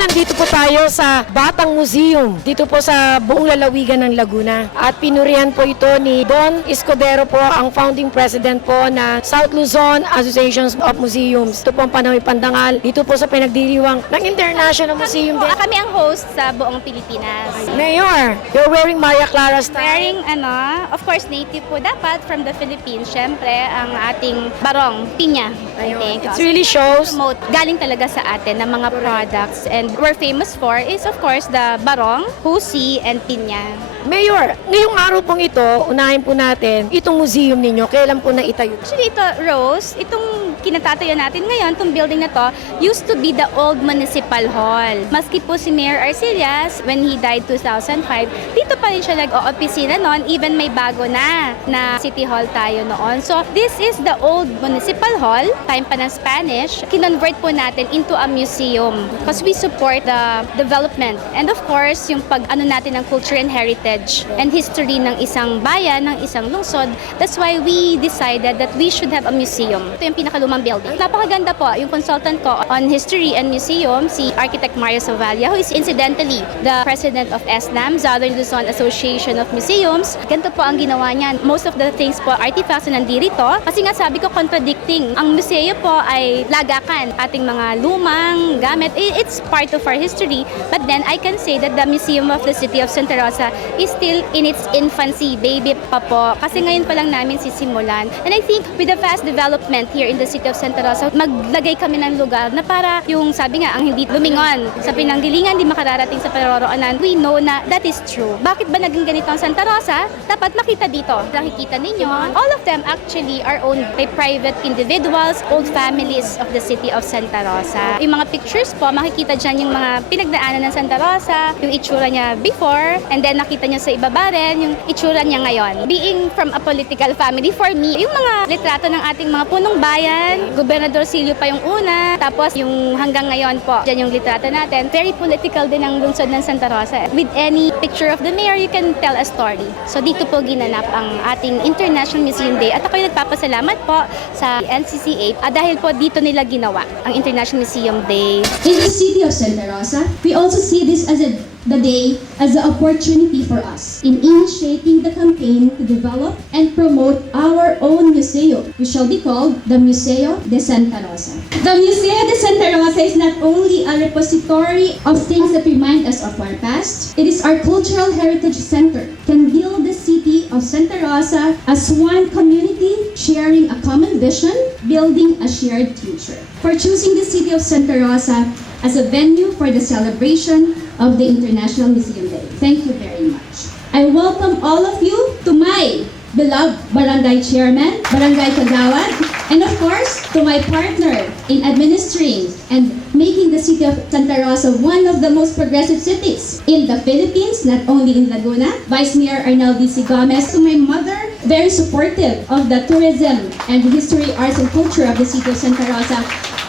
Nandito po tayo sa Batang Museum, dito po sa buong lalawigan ng Laguna. At pinurihan po ito ni Don Escudero po, ang founding president po na South Luzon Association of Museums. Ito po ang Panoy Pandangal, dito po sa pinagdiriwang ng International Museum din. Kami ang host sa buong Pilipinas. Mayor, you're wearing Maria Clara style. Wearing of course native po dapat from the Philippines. Syempre, ang ating barong, pinya. I think. It really shows. Galing talaga sa atin ng mga products, and we're famous for is of course the barong, husi, and pinya. Mayor, ngayong araw pong ito, unahin po natin itong museum ninyo. Kailan po na itayo? Actually, ito, Rose, itong kinatatayo natin ngayon, itong building na to, used to be the old municipal hall. Maski po si Mayor Arcillas, when he died 2005, dito pa rin siya nag-o-opisina noon, even may bago na city hall tayo noon. So, this is the old municipal hall, time pa ng Spanish. Kinonvert po natin into a museum because we support the development and of course, yung pag-ano natin ng culture and heritage and history ng isang bayan, ng isang lungsod. That's why we decided that we should have a museum. Ito yung pinakalumang building. Napakaganda po. Yung consultant ko on history and museum, si Architect Mario Savalia, who is incidentally the president of SLAM, Southern Luzon Association of Museums. Ganito po ang ginawa niya. Most of the things po, artifacts na nandito. Kasi nga sabi ko, contradicting. Ang museo po ay lagakan. Ating mga lumang gamit. It's part of our history. But then, I can say that the Museum of the City of Santa Rosa is still in its infancy, baby pa po. Kasi ngayon pa lang namin sisimulan. And I think with the fast development here in the city of Santa Rosa, maglagay kami ng lugar na para yung sabi nga, ang hindi lumingon sa pinanggilingan, di makararating sa paroroonan. We know na that is true. Bakit ba naging ganito ang Santa Rosa? Dapat makita dito. Nakikita ninyo, all of them actually are owned by private individuals, old families of the city of Santa Rosa. Yung mga pictures po, makikita dyan yung mga pinagdaanan ng Santa Rosa, yung itsura niya before, and then nakita niya sa ibaba rin yung itsura niya ngayon. Being from a political family, for me, yung mga litrato ng ating mga punong bayan, Gobernador Silio pa yung una, tapos yung hanggang ngayon po, dyan yung litrato natin. Very political din ang lungsod ng Santa Rosa. With any picture of the mayor, you can tell a story. So dito po ginanap ang ating International Museum Day. At ako'y nagpapasalamat po sa NCCA dahil po dito nila ginawa ang International Museum Day. In the city of Santa Rosa, we also see this as the day as an opportunity for us in initiating the campaign to develop and promote our own museum, which shall be called the Museo de Santa Rosa. The Museo de Santa Rosa is not only a repository of things that remind us of our past, it is our cultural heritage center, can build the city of Santa Rosa as one community sharing a common vision, building a shared future. For choosing the city of Santa Rosa as a venue for the celebration of the International Museum Day. Thank you very much. I welcome all of you to my beloved Barangay Chairman, Barangay Kagawad, and of course, to my partner in administering and making the city of Santa Rosa one of the most progressive cities in the Philippines, not only in Laguna, Vice Mayor Arnel D.C. Gomez, to my mother, very supportive of the tourism and history, arts, and culture of the city of Santa Rosa,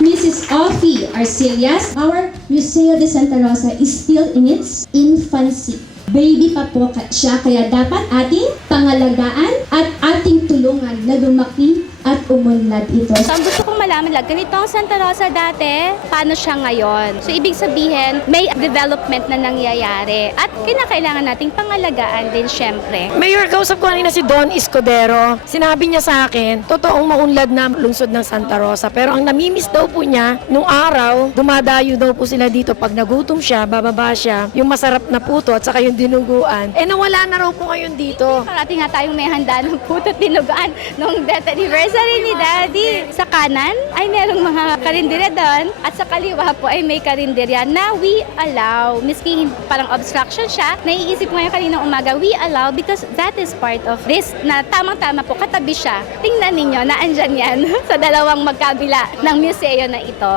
Mrs. Offie Arcillas. Our Museo de Santa Rosa is still in its infancy. Baby pa po siya, kaya dapat ating pangalagaan at ating tulungan na lumaki at umunlad ito. So, ang gusto kong malaman lang, ganito ang Santa Rosa dati, paano siya ngayon? So, ibig sabihin, may development na nangyayari at kinakailangan nating pangalagaan din syempre. Mayor, kausap ko kanina si Don Escudero. Sinabi niya sa akin, totoong maunlad na lungsod ng Santa Rosa. Pero ang namimiss daw po niya, nung araw, dumadayo daw po sila dito. Pag nagutom siya, bababa siya, yung masarap na puto at saka yung dinuguan. Eh, nawala na raw po ngayon dito. Parating nga tayong may handa ng puto at dinugaan nung death anniversary ni Daddy. Sa kanan ay merong mga karinderya doon at sa kaliwa po ay may karinderya na we allow. Miski parang obstruction siya, naiisip ko ngayon kaninang umaga, we allow because that is part of this na tamang-tama po, katabi siya. Tingnan ninyo, naandyan yan sa dalawang magkabila ng museo na ito.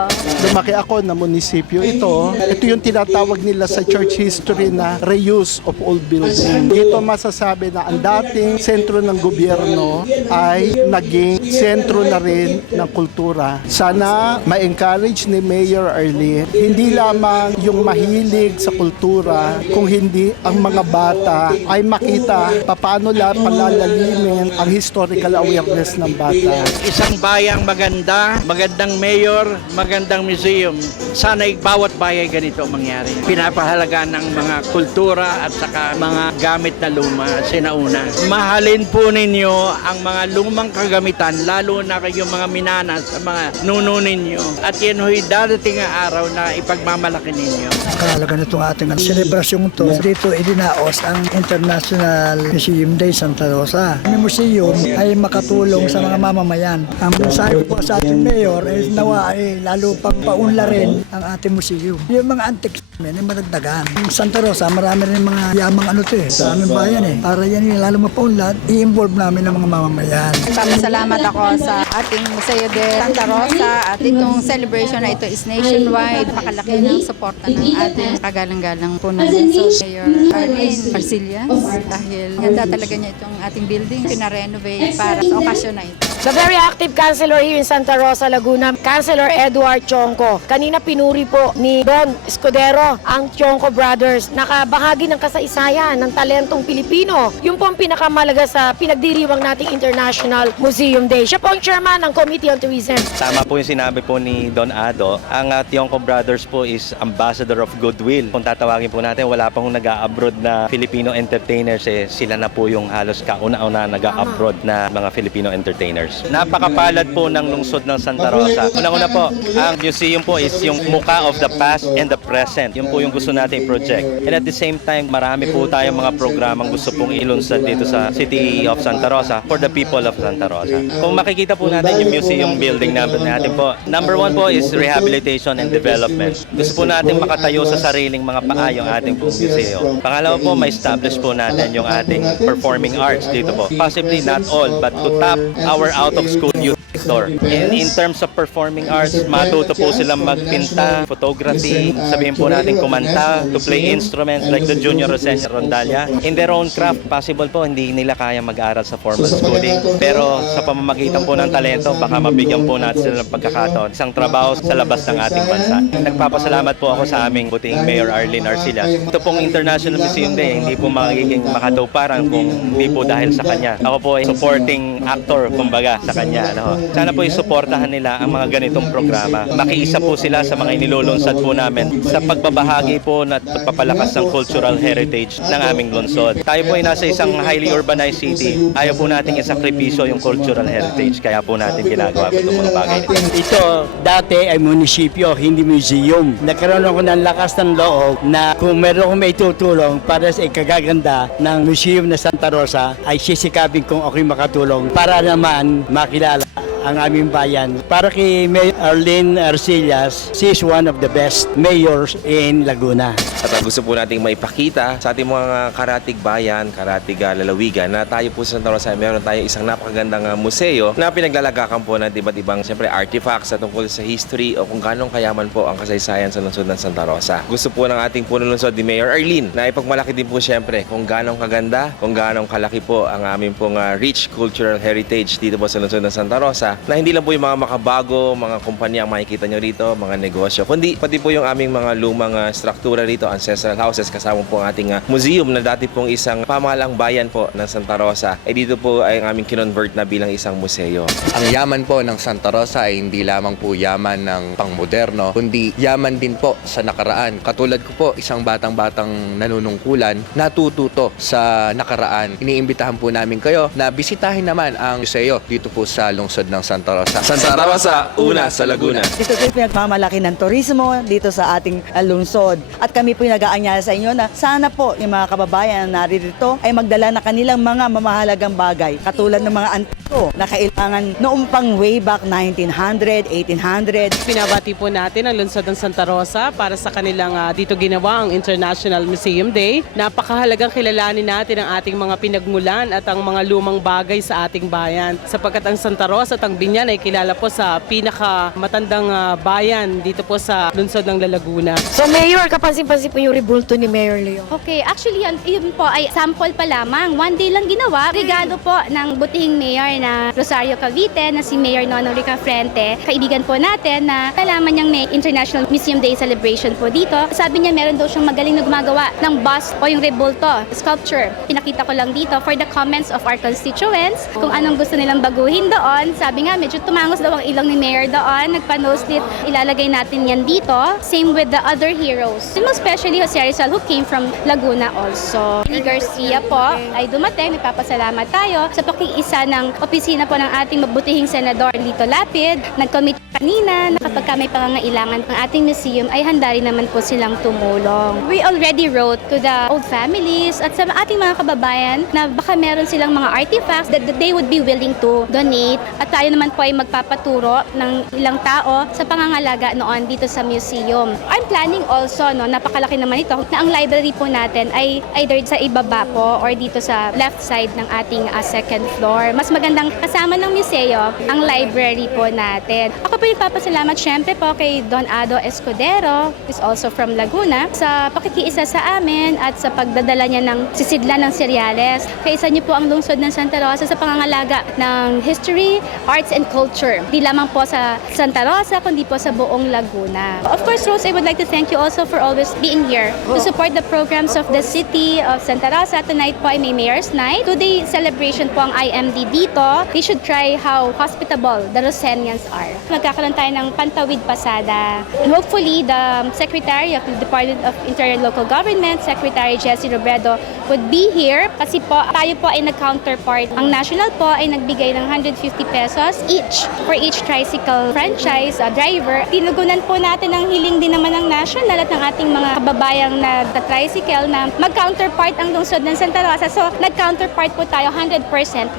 Lumaki ako na munisipyo ito. Ito yung tinatawag nila sa church history na reuse of old buildings. Dito masasabi na ang dating sentro ng gobyerno ay naging sentro na rin ng kultura. Sana ma-encourage ni Mayor Arlene, hindi lamang yung mahilig sa kultura, kung hindi ang mga bata ay makita paano palalalimin ang historical awareness ng bata. Isang bayang maganda, magandang mayor, magandang museum. Sana'y bawat bayay ganito mangyari. Pinapahalagaan ng mga kultura at saka mga gamit na luma, sinauna. Mahalin po ninyo ang mga lumang kagamitan, lalo na kayong mga minanas sa mga nuno ninyo. At yan ho'y dadating ang araw na ipagmamalaki ninyo. Kahalaga na itong ating selebrasyong ito. Dito idinaos ang International Museum Day Santa Rosa. Ang museum ay makatulong sa mga mamamayan. Ang mensahe po sa ating mayor ay nawa ay lalo pang paunlarin ang ating museum. Yung mga antiques namin ay madagdagan. Ang Santa Rosa, marami rin mga yamang sa aming bayan Para yan yung lalo mapaunlad, i-involve namin ang mga mamamayan. Salamat ako sa ating Museo de Santa Rosa at itong celebration na ito is nationwide. Pakalaki ng suporta ng ating kagalang-galang po ng Mayor Arlene Arcillas dahil ganda talaga niya itong ating building. Pina-renovate para sa okasyon na ito. The very active councilor here in Santa Rosa, Laguna, Councilor Edward Chongco. Kanina pinuri po ni Don Escudero ang Chongco Brothers. Nakabahagi ng kasaysayan ng talentong Pilipino. Yung po ang pinakamalaga sa pinagdiriwang nating International Museum Day. Siya po ang chairman ng Committee on Tourism. Tama po yung sinabi po ni Don Ado. Ang Chongco Brothers po is ambassador of goodwill. Kung tatawagin po natin, wala pa hong nag-a-abroad na Filipino entertainers. Sila na po yung halos kauna-una nag-a-abroad na mga Filipino entertainers. Napakapalad po ng lungsod ng Santa Rosa. Unang-una po, ang museum po is yung mukha of the past and the present. Yun po yung gusto natin i-project. And at the same time, marami po tayong mga programang gusto pong ilunsad dito sa City of Santa Rosa for the people of Santa Rosa. Kung makikita po natin yung museum building natin po, number one po is rehabilitation and development. Gusto po natin makatayo sa sariling mga paa yung ating pong museo. Pangalawa po, ma-establish po natin yung ating performing arts dito po. Possibly not all, but to tap our out-of-school youth sector. In terms of performing arts, matuto po silang magpinta, photography, sabihin po natin kumanta, to play instruments like the Junior Rosenia Rondalia. In their own craft, possible po hindi nila kaya mag-aral sa formal schooling. Pero sa pamamagitan po ng talento, baka mabigyan po natin sila ng pagkakataon. Isang trabaho sa labas ng ating bansa. Nagpapasalamat po ako sa aming buting Mayor Arlene Arcillas. Ito pong International Museum Day, hindi po magiging makatuparan kung hindi po dahil sa kanya. Ako po ay supporting actor, kumbaga, sa kanya. Sana po isuportahan nila ang mga ganitong programa. Makiisa po sila sa mga inilulunsad po namin sa pagbabahagi po at pagpapalakas ng cultural heritage ng aming lungsod. Tayo po ay nasa isang highly urbanized city. Ayaw po natin isakripisyo yung cultural heritage. Kaya po natin ginagawa po itong mga bagay. Ito dati ay munisipyo, hindi museum. Nagkaroon ako ng lakas ng loob na kung meron akong may tutulong para sa ikagaganda ng Museum na Santa Rosa, ay sisikapin kong ako'y makatulong para naman makilala ang aming bayan. Para kay Mayor Arlene Arcillas, she is one of the best mayors in Laguna. At gusto po nating maipakita sa ating mga karatig bayan, karatig lalawigan na tayo po sa Santa Rosa, meron tayo isang napakagandang museo na pinaglalagakan po ng iba't ibang siyempre artifacts sa tungkol sa history o kung ganong kayaman po ang kasaysayan sa lungsod ng Santa Rosa. Gusto po ng ating punong lungsod ni Mayor Arlene na ipagmalaki din po siyempre kung ganong kaganda, kung ganong kalaki po ang aming pong rich cultural heritage dito po sa lungsod ng Santa Rosa, na hindi lang po yung mga makabago, mga kumpanya ang makikita nyo rito, mga negosyo, kundi pati po yung aming mga lumang struktura rito, ancestral houses, kasama po ang ating museum na dati pong isang pamahalang bayan po ng Santa Rosa. Dito po ay ang aming kinonvert na bilang isang museo. Ang yaman po ng Santa Rosa ay hindi lamang po yaman ng pangmoderno, kundi yaman din po sa nakaraan. Katulad ko po, isang batang-batang nanunungkulan, natututo sa nakaraan. Iniimbitahan po namin kayo na bisitahin naman ang museo dito po sa lungsod ng Santa Rosa. Santa Rosa, una sa Laguna. Ito po pinagmamalaki ng turismo dito sa ating lungsod. At kami po nag-aanyaya sa inyo na sana po yung mga kababayan na naririto ay magdala na kanilang mga mamahalagang bagay. Katulad ng mga antiko na kailangan noong pang way back 1900, 1800. Pinabati po natin ang lungsod ng Santa Rosa para sa kanilang dito ginawa ang International Museum Day. Napakahalagang kilalanin natin ang ating mga pinagmulan at ang mga lumang bagay sa ating bayan. Sapagkat ang Santa Rosa at ang Binyan ay kilala po sa pinaka matandang bayan dito po sa lungsod ng Laguna. So Mayor, kapansin-pansin po yung rebulto ni Mayor Leo. Okay, actually yun po ay sample pa lamang. One day lang ginawa. Regalo po ng butihing mayor na Rosario Cavite na si Mayor Nonong Rica Frente. Kaibigan po natin na nalaman niyang may International Museum Day celebration po dito. Sabi niya meron daw siyang magaling na gumagawa ng bust o yung rebulto, sculpture. Pinakita ko lang dito for the comments of our constituents kung anong gusto nilang baguhin doon. Sabi nga medyo tumangos daw ang ilong ni Mayor doon. Nagpa-noslit, ilalagay natin yan dito. Same with the other heroes. Most especially Jose Rizal who came from Laguna also. Ni Garcia po ay dumating. Nagpapasalamat tayo sa pakiisa ng opisina po ng ating mabutihing Senador Lito Lapid. Nag-commit kanina na kapag may pangangailangan ng ating museum ay handa rin naman po silang tumulong. We already wrote to the old families at sa ating mga kababayan na baka meron silang mga artifacts that they would be willing to donate at tayo naman po ay magpapaturo ng ilang tao sa pangangalaga noon dito sa museum. I'm planning also, napakalaki naman ito, na ang library po natin ay either sa ibaba po or dito sa left side ng ating second floor. Mas magandang kasama ng museo ang library po natin. Ako po nagpapasalamat syempre po kay Don Ado Escudero, is also from Laguna, sa pakikiisa sa amin at sa pagdadala niya ng sisidlan ng seryales. Kaisa niyo po ang lungsod ng Santa Rosa sa pangangalaga ng history, arts, and culture. Di lamang po sa Santa Rosa, kundi po sa buong Laguna. Of course, Rose, I would like to thank you also for always being here to support the programs of the city of Santa Rosa. Tonight po ay may Mayor's Night. Today celebration po ang IMD dito. They should try how hospitable the Rosenians are. Magkakaroon tayo ng pantawid pasada. And hopefully, the Secretary of the Department of Interior and Local Government, Secretary Jessie Robredo, would be here kasi po tayo po ay nag-counterpart. Ang national po ay nagbigay ng 150 pesos each for each tricycle franchise driver. Tinugunan po natin ang hiling din naman ng national at ng ating mga kababayang nagta-tricycle na mag-counterpart ang lungsod ng Santa Rosa. So, nag-counterpart po tayo 100%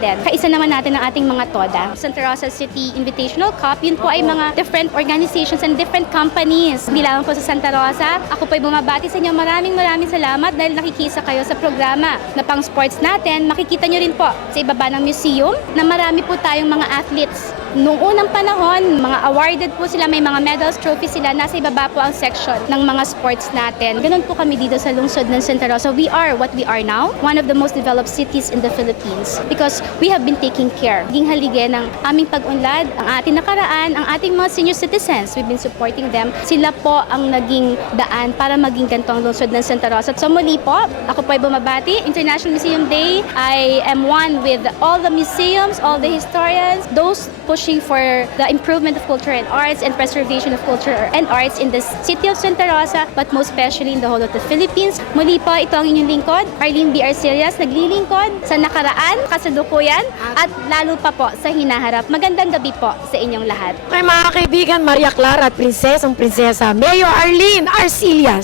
din. Kaisa naman natin ang ating mga TODA. Santa Rosa City Invitational Cup, yun po ay mga different organizations and different companies. Hindi lamang po sa Santa Rosa. Ako po ay bumabati sa inyo. Maraming salamat dahil nakikisa kayo sa programa na pang sports natin. Makikita nyo rin po sa ibaba ng museum na marami po tayong mga athletes. Noong unang panahon, mga awarded po sila, may mga medals, trophies sila, nasa ibaba po ang section ng mga sports natin. Ganun po kami dito sa lungsod ng Santa Rosa. We are what we are now, one of the most developed cities in the Philippines because we have been taking care. Naging haligi ng aming pag-unlad, ang ating nakaraan, ang ating mga senior citizens. We've been supporting them. Sila po ang naging daan para maging gantong lungsod ng Santa Rosa. At so muli po, ako po ay bumabati. International Museum Day, I am one with all the museums, all the historians, those pushing for the improvement of culture and arts and preservation of culture and arts in the city of Santa Rosa, but most especially in the whole of the Philippines. Muli po, ito ang inyong lingkod, Arlene B. Arcelias, naglilingkod sa nakaraan, kasalukuyan, at lalo pa po sa hinaharap. Magandang gabi po sa inyong lahat. Okay mga kaibigan, Maria Clara at Prinsesa Mayor Arlene Arcelias.